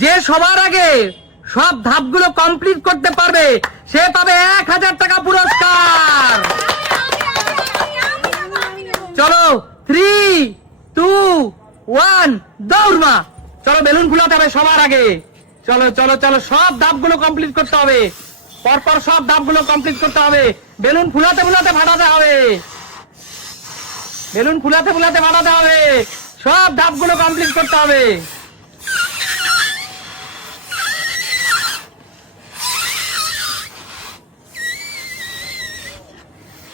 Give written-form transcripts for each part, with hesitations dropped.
যে সবার আগে সব ধাপগুলো কমপ্লিট করতে পারবে সে পাবে 1000 টাকা পুরস্কার। চলো 3, 2, 1 দৌড় মা। চলো বেলুন ফুলাতে হবে সবার আগে। চলো চলো চলো সব ধাপগুলো কমপ্লিট করতে হবে, পরপর সব ধাপগুলো কমপ্লিট করতে হবে। বেলুন ফুলাতে ফুলাতে ফাটাতে হবে, বেলুন ফুলাতে ফুলাতে ফাটাতে হবে, সব ধাপগুলো কমপ্লিট করতে হবে।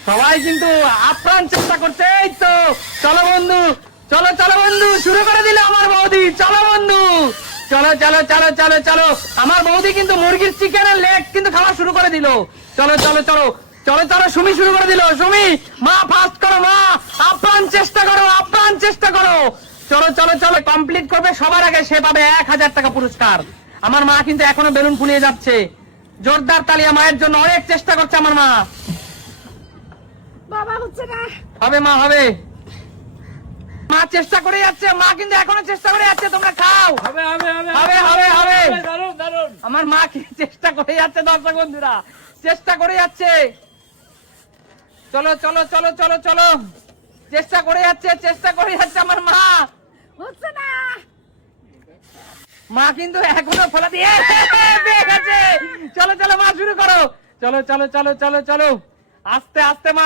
সবাই কিন্তু আপ্রাণ চেষ্টা করছে। এই তো চলো বন্ধু, চলো চলো বন্ধু, শুরু করে দিল আমার বৌদি। চলো বন্ধু, চলো চলো চলো চলো চলো। আমার বৌদি কিন্তু মুরগির চিকেনের লেগ কিন্তু খাওয়া শুরু করে দিল। চলো চলো চলো চলো চলো, সুমি শুরু করে দিল। সুমি মা ফাস্ট করো, মা আপ্রাণ চেষ্টা করো, আপ্রাণ চেষ্টা করো। চলো চলো চলো, কমপ্লিট করবে সবার আগে সে পাবে 1000 টাকা পুরস্কার। আমার মা কিন্তু এখনো বেলুন ফুলিয়ে যাচ্ছে। জোরদার তালিয়া মায়ের জন্য, অনেক চেষ্টা করছে আমার মা। বাবা হচ্ছে না, হবে মা, হবে। মা চেষ্টা করে যাচ্ছে, মা কিন্তু এখনো চেষ্টা করে যাচ্ছে। তোমরা খাও, হবে হবে হবে হবে হবে হবে। দারুন দারুন। আমার মা কি চেষ্টা করে যাচ্ছে, দর্শক বন্ধুরা চেষ্টা করে যাচ্ছে। চলো চলো চলো চলো চলো, চেষ্টা করে যাচ্ছে, চেষ্টা করে যাচ্ছে আমার মা। হচ্ছে না। মা কিন্তু এখনো ফলা দিয়ে পেয়ে গেছে। চলো চলো মা শুরু করো। চলো চলো চলো চলো চলো, আস্তে আস্তে মা।